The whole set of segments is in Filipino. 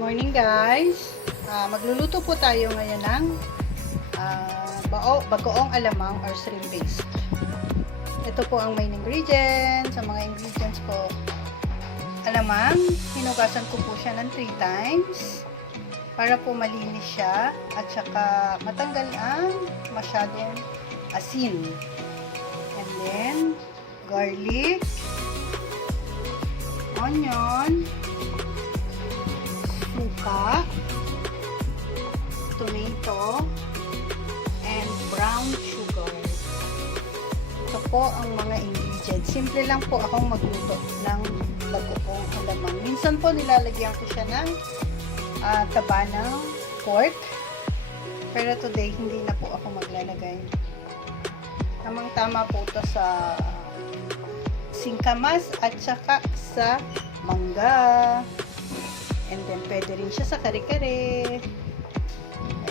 Morning guys. Magluluto po tayo ngayon ng bagoong alamang or shrimp paste. Ito po ang main ingredients. Sa mga ingredients po, alamang, hinugasan ko po siya ng 3 times para po malinis siya at saka matanggal ang masyadong asin. And then, garlic, onion, suka, tomato, and brown sugar. Ito po ang mga ingredients. Simple lang po akong magluto ng bagoong alamang. Minsan po nilalagyan ko siya ng taba ng pork. Pero today, hindi na po ako maglalagay. Tamang-tama po ito sa singkamas at saka sa mangga. And then, pwede rin siya sa kare-kare.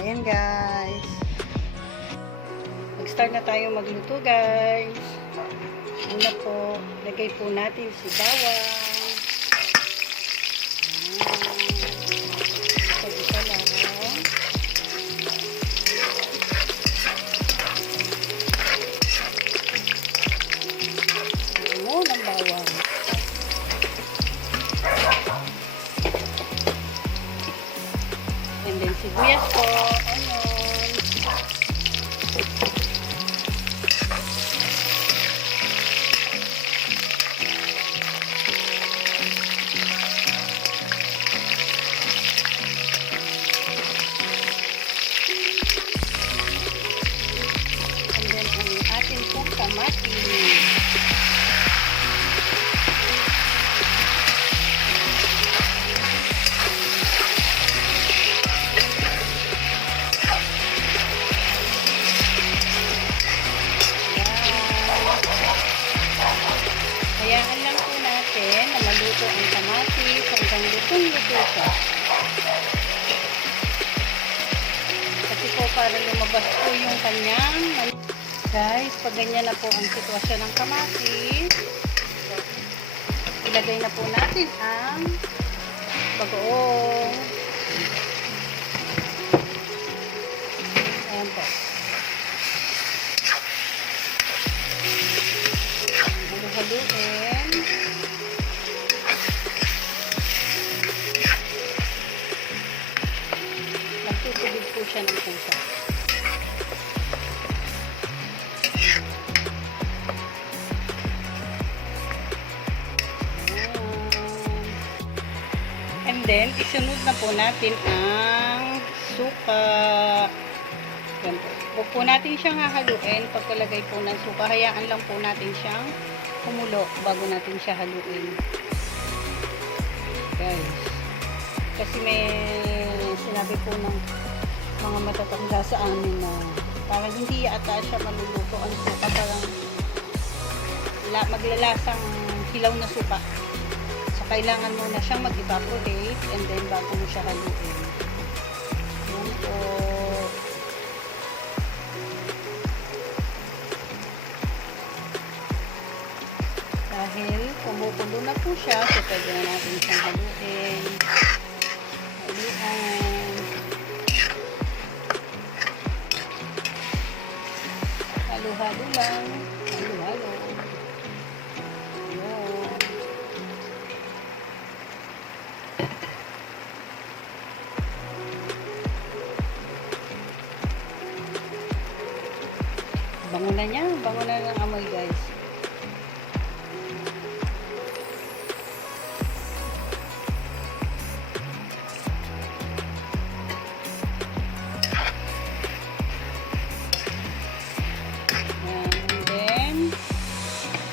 Ayan, guys. Mag-start na tayo magluto, guys. Una po, lagay po natin si bawang. Isa lang. Ano ng bawang? And then sibuyas po, onion. And then ang ating pong kamatis. Hayaan lang po natin na maluto ang kamatis hanggang lutong-luto siya. Kasi po para lumabas po yung kanyang guys, pag ganyan na po ang sitwasyon ng kamatis, ilagay na po natin ang bagoong. Ayan po. Haluin. Magtutubig po siya ng pusa. And then, isunod na po natin ang suka. Yan po. Huwag po natin siyang hahaluin. Pagkalagay po ng suka, hayaan lang po natin siyang kumulo bago natin siya haluin. Guys. Kasi may sinabi po ng mga matatanda sa amin na parang hindi yata siya maluluto ang suka. Parang maglalasang hilaw na suka. So, kailangan mo na siyang mag-evaporate and then bago mo siya haluin. Yan po. Dahil kumukulo na po siya, so pwede na natin siyang haluin. Halo-halo lang. Halo-halo. Ayan. Bango na niya. Bango na ng amoy, guys.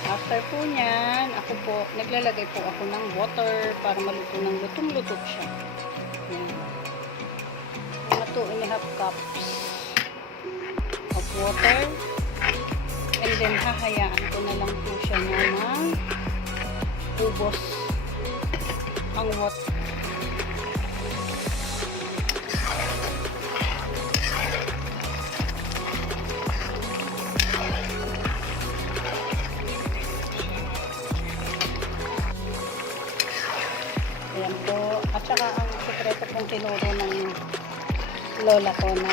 After po niyan, ako po, naglalagay po ako ng water para maluto ng lutong-luto siya. Yan. Mga 2.5 cups of water. And then, hahayaan ko na lang po siya na ubos ang water. Ayan po. At saka ang sekreto po tinuro ng lola ko na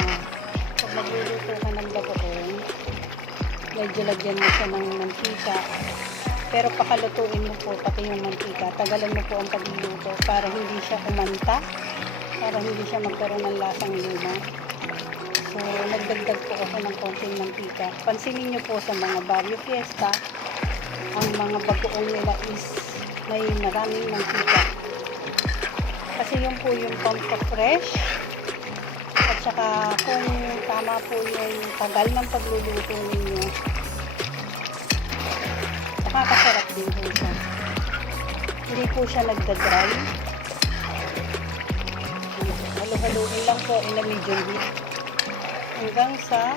pag magluluto ka ng bagoong, medyo lagyan mo siya ng mantika. Pero pakalutuin mo po pati yung mantika. Tagalan mo po ang pagluluto para hindi siya kumanta, para hindi siya magkaroon ng lasang luma. So, nagdagdag po ako ng konting mantika. Pansinin nyo po sa mga barrio fiesta, ang mga bagoong nila is may maraming mantika. Kasi yun po yung pampa-fresh. At saka kung tama po yung tagal ng pagluluto ninyo, nakakasarap din po siya. Hindi po siya nagda-dry. Halo-haluin lang po in a medium heat. Hanggang sa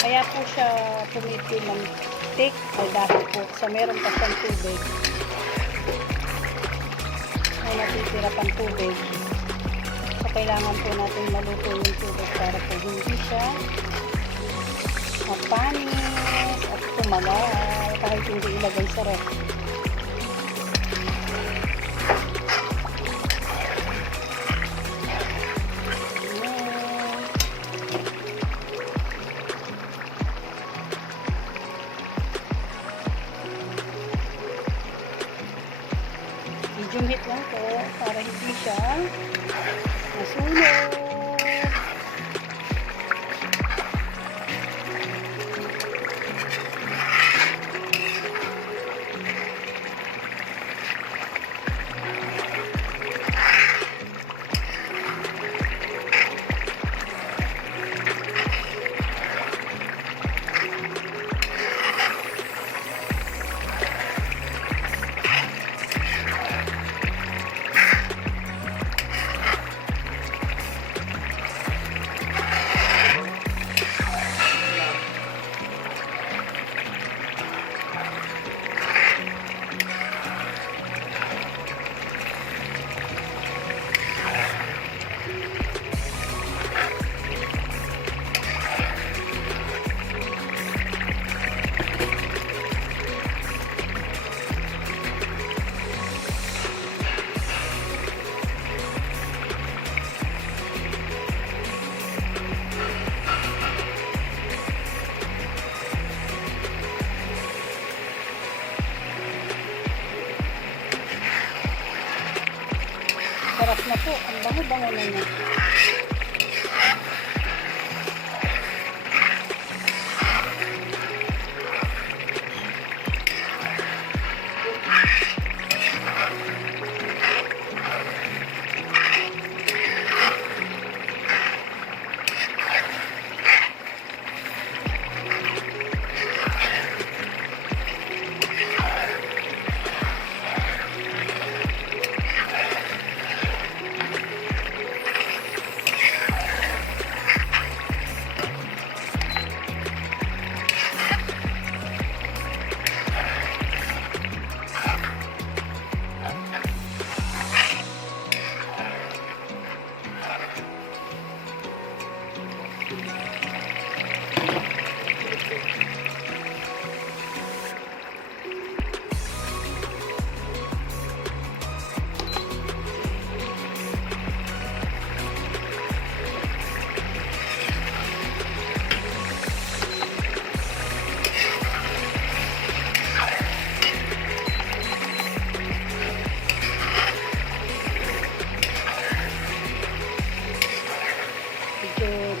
kaya po siya pumipil ng thick ay dahil po sa meron pa siyang tubig. May natitira pang tubig. So kailangan po natin maluto yung tubig para po hindi siya mapanis at tumagal kahit hindi ilagay sa ref. Medium heat lang po para hindi siya masunog. Sarap na po. Ang bango-bango na niya.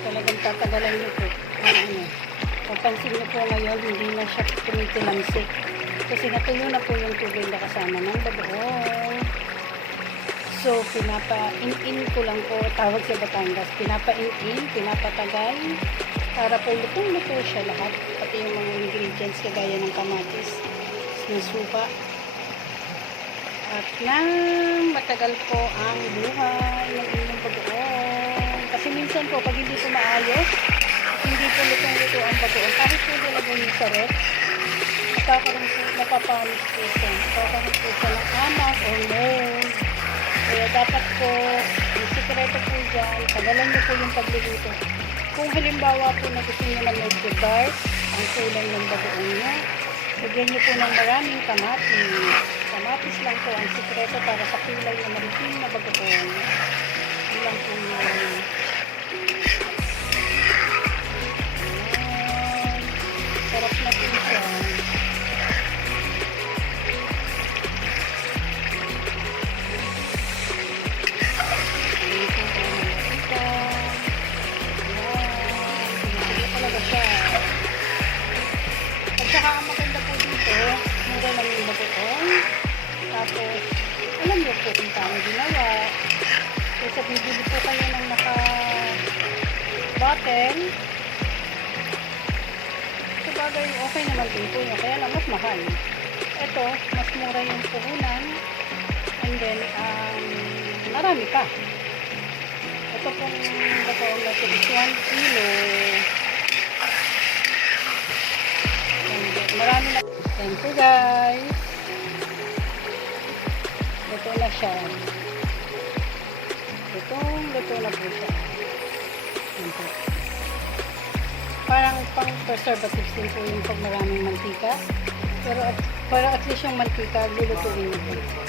Talagang tatagalan nyo po ang papansin nyo po ngayon hindi na siya tumitinansik kasi natuyo na po yung tubig na kasama ng bagoong. So pinapa-in-in ko lang po, tawag sa Batangas, pinapa-in-in, pinapatagal para po lutong-luto siya lahat, pati yung mga ingredients kagaya ng kamatis, ng suka, at nang matagal po ang buhay ng inyong bagoong. Kasi minsan po, pag hindi po maayos, hindi po lutong-luto ang bagoong. Kahit po nilagay niyo sa ref, nakakaroon po, napapanis po siya. Nakakaroon po siya ng anak or mold. Kaya dapat po, yung sikreto po dyan, tagalan niyo po yung pagluluto. Kung halimbawa po na gusto niyo na medyo dark, ang kulay ng bagoong niya, lagyan niyo po ng maraming kamatis. Kamatis lang po ang sikreto para sa kulay na maritim na bagoong. Yun lang po yun. Ayan. Sarap na po siya. At saka ang maganda po dito, mura lang yung bagoong. Tapos, alam niyo po kung paano ginawa. Kaysa bibili po kayo ng naka-bottle. Sabagay, okay naman din po yun. Kaya lang, mas mahal. Ito, mas mura yung puhunan. And then, marami pa. Ito pong bagoong natin is 1 kilo. Marami na. Thank you guys. Luto na siya. Luto na po siya. Ito. Parang pang preservatives din po yung pag maraming mantika. Pero para at least yung mantika, lulutuin nyo po.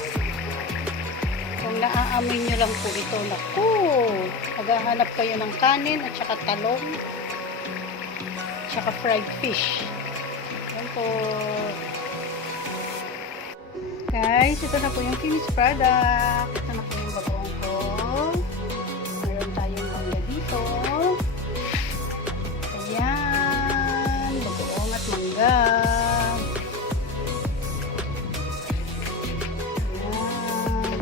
Kung naaamoy nyo lang po ito, naku! Maghahanap kayo ng kanin at saka talong at saka fried fish. Yan po. Guys, ito na po yung finished product. Ito na po yung bagoong ko. Meron tayong mangga dito. Ayan. Bagoong at mangga. Ayan.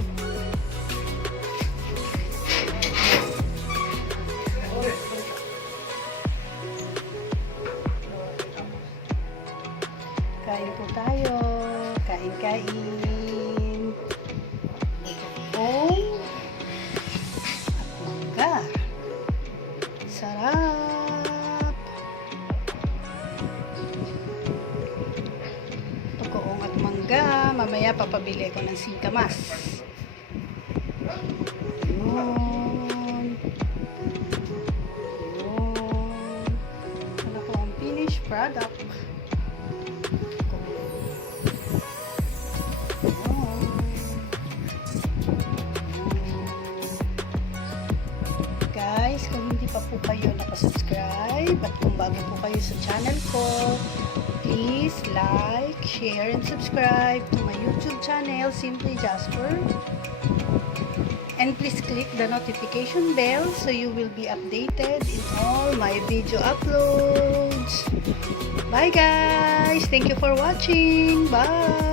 Kain po tayo. Kain. Bagoong at mangga. Sarap. Bagoong at mangga. Mamaya papabili ko ng singkamas. Yun. Ano po ang finished product. Guys, kung hindi pa po kayo nakasubscribe at kung bago po kayo sa channel ko, please like, share, and subscribe to my YouTube channel, Simply Jasper. And please click the notification bell so you will be updated in all my video uploads. Bye guys! Thank you for watching. Bye!